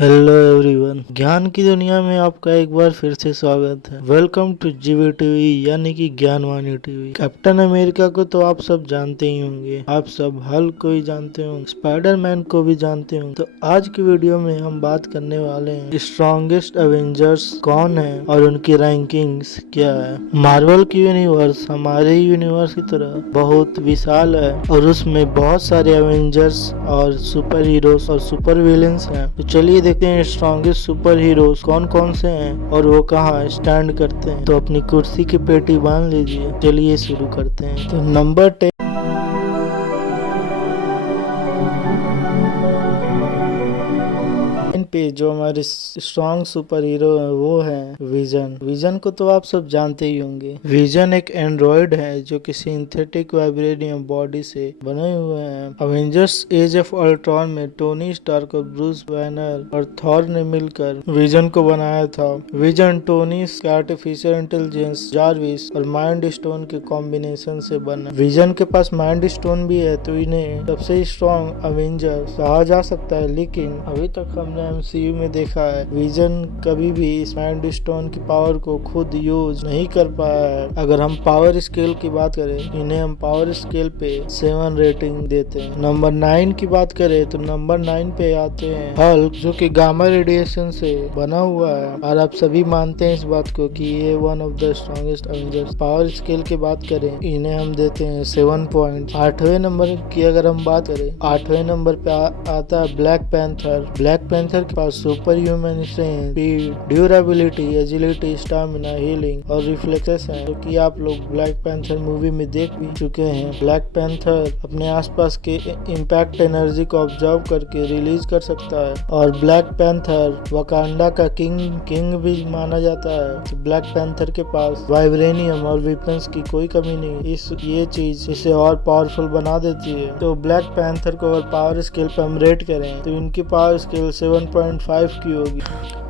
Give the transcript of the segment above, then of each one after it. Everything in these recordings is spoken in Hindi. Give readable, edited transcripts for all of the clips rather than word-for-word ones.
हेलो एवरीवन, ज्ञान की दुनिया में आपका एक बार फिर से स्वागत है। वेलकम टू जीवी टीवी यानी कि ज्ञानवाणी टीवी। कैप्टन अमेरिका को तो आप सब जानते ही होंगे, आप सब हल्क को ही जानते होंगे, स्पाइडरमैन को भी जानते होंगे। तो आज की वीडियो में हम बात करने वाले हैं स्ट्रॉन्गेस्ट एवेंजर्स कौन है और उनकी रैंकिंग्स क्या है। मार्वल की यूनिवर्स हमारे यूनिवर्स की तरह बहुत विशाल है और उसमें बहुत सारे एवेंजर्स और सुपर हीरोज और सुपर विलेंस हैं। तो चलिए देखते हैं स्ट्रॉन्गेस्ट सुपर हीरोज कौन कौन से हैं और वो कहाँ स्टैंड करते हैं। तो अपनी कुर्सी की पेटी बांध लीजिए, चलिए शुरू करते हैं। तो नंबर 10 पे जो हमारे स्ट्रॉन्ग सुपर हीरो है वो है विजन। विजन को तो आप सब जानते ही होंगे। विजन एक एंड्रॉइड है जो कि सिंथेटिक वाइब्रेनियम बॉडी से बने हुए हैं। अवेंजर्स एज ऑफ अल्ट्रॉन में टोनी स्टार्क और ब्रूस बैनर और थॉर ने मिलकर विजन को बनाया था। विजन टोनी के आर्टिफिशियल इंटेलिजेंस जारविस और माइंड स्टोन के कॉम्बिनेशन से बना। विजन के पास माइंड स्टोन भी है तो इन्हें सबसे स्ट्रॉन्ग अवेंजर कहा जा सकता है, लेकिन अभी तक हमने एमसीयू में देखा है विजन कभी भी इस माइंड स्टोन की पावर को खुद यूज नहीं कर पाया है। अगर हम पावर स्केल की बात करें, इन्हें हम पावर स्केल पे 7 रेटिंग देते हैं। नंबर 9 की बात करें तो नंबर 9 पे आते हैं हल्क, जो कि गामा रेडिएशन से बना हुआ है और आप सभी मानते हैं इस बात को कि ये one of the strongest Avengers. Power scale की बात करें, इन्हें हम देते हैं 7 पॉइंट। 8वें नंबर की अगर हम बात करें, 8वें नंबर पे आता है ब्लैक पैंथर। ब्लैक पैंथर के पास super human strength, speed, durability, agility, stamina, healing और रिफ्लेक्सेस हैं, जो कि आप लोग ब्लैक पैंथर मूवी में देख भी चुके हैं। ब्लैक पैंथर अपने आसपास के इम्पैक्ट एनर्जी को ऑब्जर्व करके रिलीज कर सकता है और ब्लैक पैंथर वकांडा का किंग भी माना जाता है। तो ब्लैक पैंथर के पास वाइब्रेनियम और वेपन्स की कोई कमी नहीं। ये चीज इसे और पावरफुल बना देती है। तो ब्लैक पैंथर को अगर पावर स्केल पर हम रेट करें तो इनकी पावर स्केल 7.5 की होगी।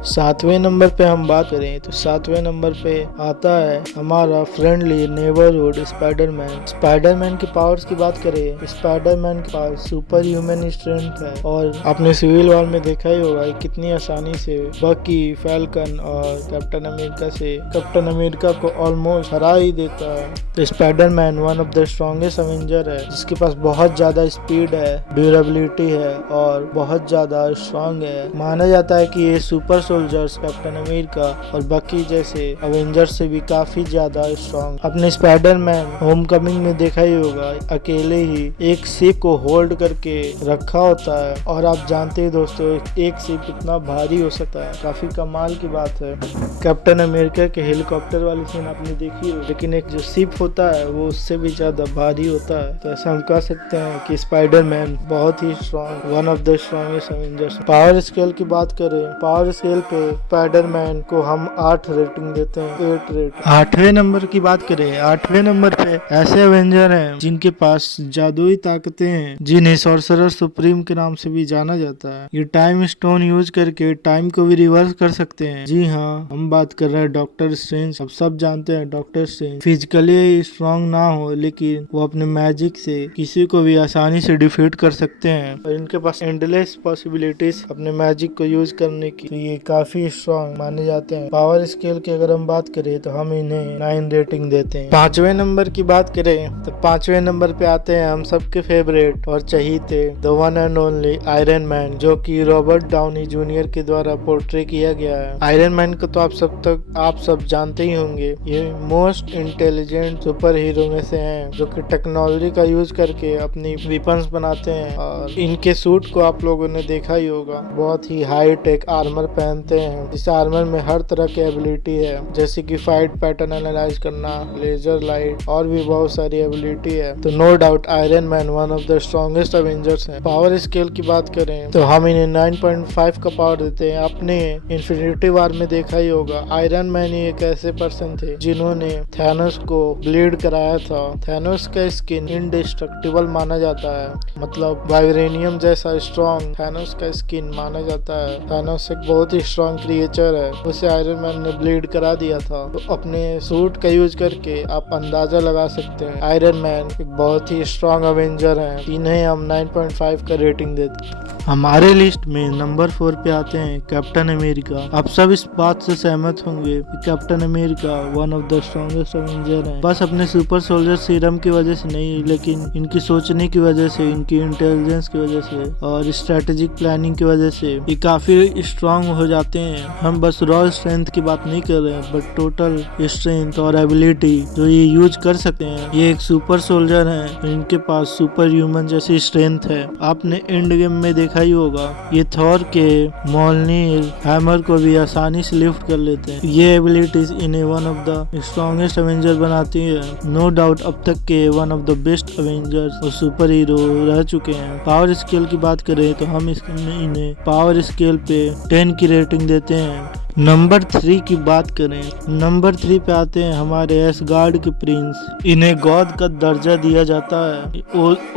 7वें नंबर पे हम बात करें तो 7वें नंबर पे आता है हमारा फ्रेंडली नेबरहुड स्पाइडरमैन। स्पाइडरमैन की पावर्स की बात करें, स्पाइडरमैन के पास सुपर ह्यूमन स्ट्रेंथ है और आपने सिविल वॉर में देखा ही होगा कितनी आसानी से बकी, फैल्कन और कैप्टन अमेरिका को ऑलमोस्ट हरा ही देता है। तो Spiderman one of the strongest Avenger है, जिसके पास बहुत ज्यादा स्पीड है, ड्यूरेबिलिटी है और बहुत ज्यादा स्ट्रॉन्ग है। माना जाता है कि ये सुपर सोल्जर्स कैप्टन अमेरिका और बकी जैसे अवेंजर्स से भी काफी ज्यादा स्ट्रॉन्ग। अपने स्पाइडरमैन होमकमिंग में देखा ही होगा अकेले ही एक शिप को होल्ड करके रखा होता है और आप जानते हैं दोस्तों एक शिप इतना भारी हो सकता है, काफी कमाल की बात है। कैप्टन अमेरिका के हेलीकॉप्टर वाली सीन आपने देखी हो, लेकिन एक जो शिप होता है वो उससे भी ज्यादा भारी होता है। तो ऐसा हम कह सकते हैं कि स्पाइडरमैन बहुत ही strong, one of the strongest Avengers. Power scale की बात करें, पावर स्केल पे स्पाइडरमैन को हम 8 रेटिंग देते हैं, 8 रेट। 8वें नंबर की बात करें, 8वें नंबर पे ऐसे एवेंजर हैं जिनके पास जादुई ताकतें हैं, जिन्हें सॉर्सरर सुप्रीम के नाम से भी जाना जाता है। ये टाइम स्टोन यूज करके टाइम को भी रिवर्स कर सकते हैं। जी हाँ, हम बात कर रहे हैं डॉक्टर स्ट्रेंज। अब सब जानते हैं डॉक्टर स्ट्रेंज फिजिकली स्ट्रॉन्ग ना हो, लेकिन वो अपने मैजिक से किसी को भी आसानी से डिफीट कर सकते हैं और इनके पास एंडलेस पॉसिबिलिटीज अपने मैजिक को यूज करने की। तो ये काफी स्ट्रॉन्ग माने जाते हैं। पावर स्केल की अगर हम बात करें तो हम इन्हें 9 रेटिंग देते हैं। 5वें नंबर की बात करें तो 5वें नंबर पे आते हैं हम सबके फेवरेट और चहीते the one and only Iron Man, जो कि रॉबर्ट डाउनी जूनियर के द्वारा पोर्ट्रे किया गया है। आयरन मैन को तो आप सब जानते ही होंगे। ये मोस्ट इंटेलिजेंट सुपर हीरो में से हैं, जो कि टेक्नोलॉजी का यूज करके अपनी वेपन्स बनाते हैं और इनके सूट को आप लोगों ने देखा ही होगा। बहुत ही हाई टेक आर्मर पहनते हैं। इस आर्मर में हर तरह की एबिलिटी है, जैसे कि फाइट पैटर्न एनालाइज करना, लेजर लाइट और भी बहुत सारी एबिलिटी है। तो no doubt Iron Man one of the strongest Avengers हैं। पावर स्केल की बात करें तो हम इन्हें 9.5 का पावर देते हैं। आपने इन्फिनिटी वॉर में देखा ही होगा आयरन मैन ही एक ऐसे पर्सन थे जिन्होंने थैनोस को ब्लीड कराया था। थैनोस का स्किन इंडिस्ट्रक्टिबल माना जाता है, मतलब वाइब्रेनियम जैसा स्ट्रॉन्ग थैनोस का स्किन माना जाता है। थैनोस एक बहुत ही स्ट्रॉन्ग क्रिएचर है उसे आयरन मैन ने ब्लीड करा दिया था। तो अपने सूट का यूज करके आप अंदाजा लगा सकते हैं आयरन मैन एक बहुत ही स्ट्रॉन्ग अवेंजर है। इन्हें हम 9.5 का रेटिंग देते हैं। हमारे लिस्ट में नंबर 4 पे आते हैं कैप्टन अमेरिका। आप सब इस बात से सहमत होंगे कि captain America one of the strongest Avenger हैं। बस अपने सुपर सोल्जर सीरम की वजह से नहीं, लेकिन इनकी सोचने की वजह से, इनकी इंटेलिजेंस की वजह से और स्ट्रेटेजिक प्लानिंग की वजह से ये काफी स्ट्रॉन्ग हो जाते हैं। हम बस रॉ स्ट्रेंथ की बात नहीं कर रहे हैं, बट टोटल स्ट्रेंथ और एबिलिटी जो ये यूज कर सकते हैं। ये एक सुपर सोल्जर है, इनके पास सुपर ह्यूमन जैसी स्ट्रेंथ है। आपने एंड गेम में देखा ही होगा, ये थॉर के मोलनीर हैमर को भी आसानी से लिफ्ट कर लेते हैं। ये एबिलिटीज इन्हें one of the strongest Avenger बनाती है। नो डाउट अब तक के one of the best Avengers और सुपर हीरो रह चुके हैं। पावर स्केल की बात करें तो हम इन्हें पावर स्केल पे 10 की रेटिंग देते हैं। नंबर 3 की बात करें, नंबर 3 पे आते हैं हमारे एसगार्ड के प्रिंस। इन्हें गॉड का दर्जा दिया जाता है।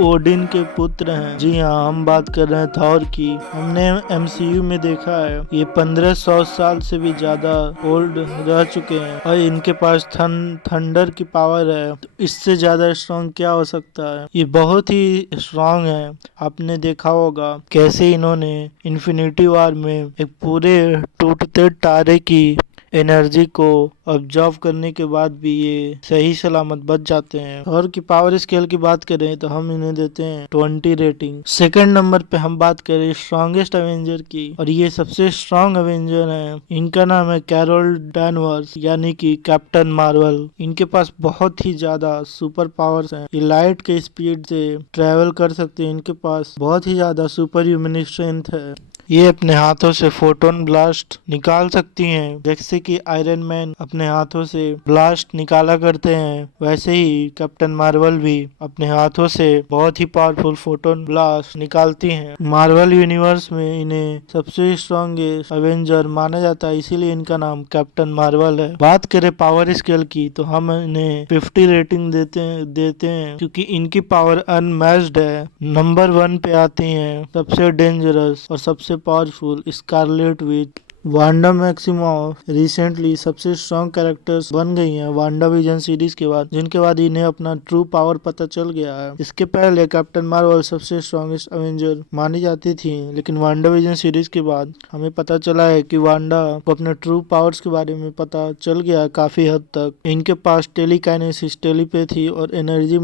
ओडिन के पुत्र हैं। जी हाँ, हम बात कर रहे हैं थॉर की। हमने एमसीयू में देखा है ये 1500 साल से भी ज्यादा ओल्ड रह चुके हैं और इनके पास थंडर की पावर है। तो इससे ज्यादा स्ट्रॉन्ग क्या हो सकता है। ये बहुत ही स्ट्रॉन्ग है। आपने देखा होगा कैसे इन्होंने इन्फिनिटी वॉर में एक पूरे टूटते तारे की एनर्जी को ऑब्जर्व करने के बाद भी ये सही सलामत बच जाते हैं। और की पावर स्केल की बात करें तो हम इन्हें देते हैं 20 रेटिंग। सेकंड नंबर पे हम बात करें स्ट्रॉन्गेस्ट अवेंजर की, और ये सबसे स्ट्रॉन्ग अवेंजर हैं। इनका नाम है कैरोल डैनवर्स, यानी कि कैप्टन मार्वल। इनके पास बहुत ही ज्यादा सुपर पावर्स हैं। ये लाइट के स्पीड से ट्रेवल कर सकते हैं। इनके पास बहुत ही ज्यादा सुपर ह्यूमन स्ट्रेंथ है। ये अपने हाथों से फोटोन ब्लास्ट निकाल सकती हैं। जैसे कि आयरन मैन अपने हाथों से ब्लास्ट निकाला करते हैं, वैसे ही कैप्टन मार्वल भी अपने हाथों से बहुत ही पावरफुल फोटोन ब्लास्ट निकालती हैं। मार्वल यूनिवर्स में इन्हें सबसे स्ट्रॉन्गेस्ट अवेंजर माना जाता है, इसीलिए इनका नाम कैप्टन मार्वल है। बात करें पावर स्केल की तो हम इन्हें 50 रेटिंग देते हैं क्योंकि इनकी पावर अनमैच्ड है। नंबर 1 पे आती हैं सबसे डेंजरस और सबसे powerful Scarlet Witch. Wanda Maximoff recently सबसे स्ट्रॉन्ग कैरेक्टर्स बन गई हैं वांडा विजन सीरीज के बाद, जिनके बाद इन्हें अपना ट्रू पावर पता चल गया है। इसके पहले कैप्टन मार्वल सबसे स्ट्रॉन्गेस्ट अवेंजर मानी जाती थी, लेकिन वांडा विजन सीरीज के बाद हमें पता चला है कि वांडा को अपने ट्रू पावर्स के बारे में पता चल गया काफी हद तक। इनके पास टेलीकाइनेसिस, टेलीपैथी और एनर्जी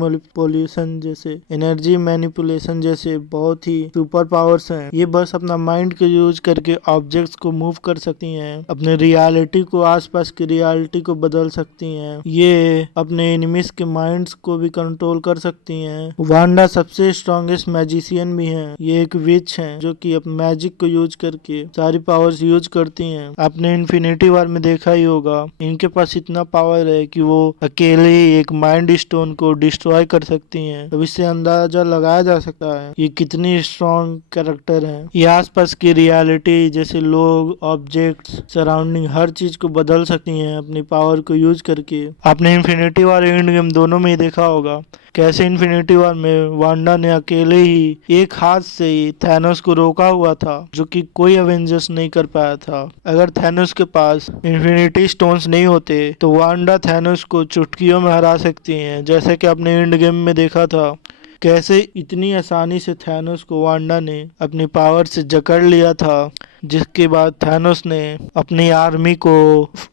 मैनिपुलेशन जैसे बहुत ही सुपर पावर्स हैं। ये बस अपना माइंड के यूज करके ऑब्जेक्ट्स को मूव कर सकती हैं, अपने रियलिटी को, आसपास की रियलिटी को बदल सकती हैं। ये अपने एनिमीज के माइंड्स को भी कंट्रोल कर सकती हैं। वांडा सबसे स्ट्रॉन्गेस्ट मैजिशियन भी हैं। ये एक विच हैं जो कि अपने मैजिक को यूज करके सारी पावर्स यूज करती हैं। आपने इन्फिनिटी वॉर में देखा ही होगा, इनके पास इतना पावर है कि वो अकेले एक माइंड स्टोन को डिस्ट्रॉय कर सकती हैं। अब इससे अंदाजा लगाया जा सकता है ये कितनी स्ट्रॉन्ग कैरेक्टर है। ये आसपास की रियलिटी जैसे लोग, ऑब्जेक्ट्स, सराउंडिंग, हर चीज को बदल सकती हैं अपनी पावर को यूज करके। आपने इन्फिनिटी वॉर और एंड गेम दोनों में ही देखा होगा कैसे इन्फिनिटी वॉर में वांडा ने अकेले ही एक हाथ से ही थैनोस को रोका हुआ था, जो कि कोई अवेंजर्स नहीं कर पाया था। अगर थैनोस के पास इन्फिनिटी स्टोन्स नहीं होते तो वांडा थैनोस को चुटकियों में हरा सकती हैं, जैसे कि आपने एंड गेम में देखा था कैसे इतनी आसानी से थैनोस को वांडा ने अपनी पावर से जकड़ लिया था, जिसके बाद थैनोस ने अपनी आर्मी को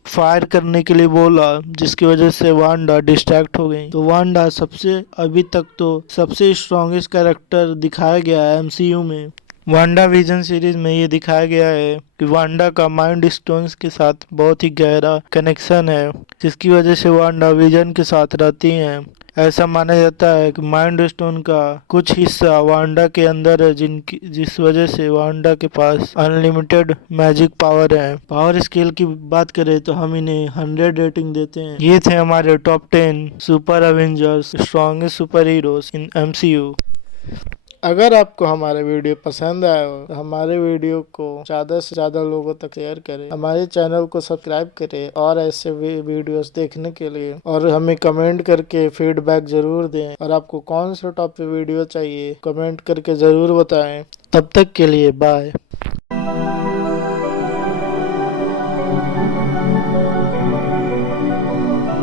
फायर करने के लिए बोला, जिसकी वजह से वांडा डिस्ट्रैक्ट हो गई। तो वांडा अभी तक तो सबसे स्ट्रॉन्गेस्ट कैरेक्टर दिखाया गया है एमसीयू में। वांडा विजन सीरीज में ये दिखाया गया है कि वांडा का माइंड स्टोन्स के साथ बहुत ही गहरा कनेक्शन है, जिसकी वजह से वांडा विजन के साथ रहती हैं। ऐसा माना जाता है कि माइंड स्टोन का कुछ हिस्सा वांडा के अंदर है, जिस वजह से वांडा के पास अनलिमिटेड मैजिक पावर है। पावर स्केल की बात करें तो हम इन्हें 100 रेटिंग देते हैं। ये थे हमारे top 10 super Avengers, strongest super heroes in MCU. अगर आपको हमारा वीडियो पसंद आया हो तो हमारे वीडियो को ज़्यादा से ज़्यादा लोगों तक शेयर करें, हमारे चैनल को सब्सक्राइब करें और ऐसे वीडियोस देखने के लिए, और हमें कमेंट करके फीडबैक ज़रूर दें। और आपको कौन से टॉपिक वीडियो चाहिए कमेंट करके ज़रूर बताएं। तब तक के लिए बाय।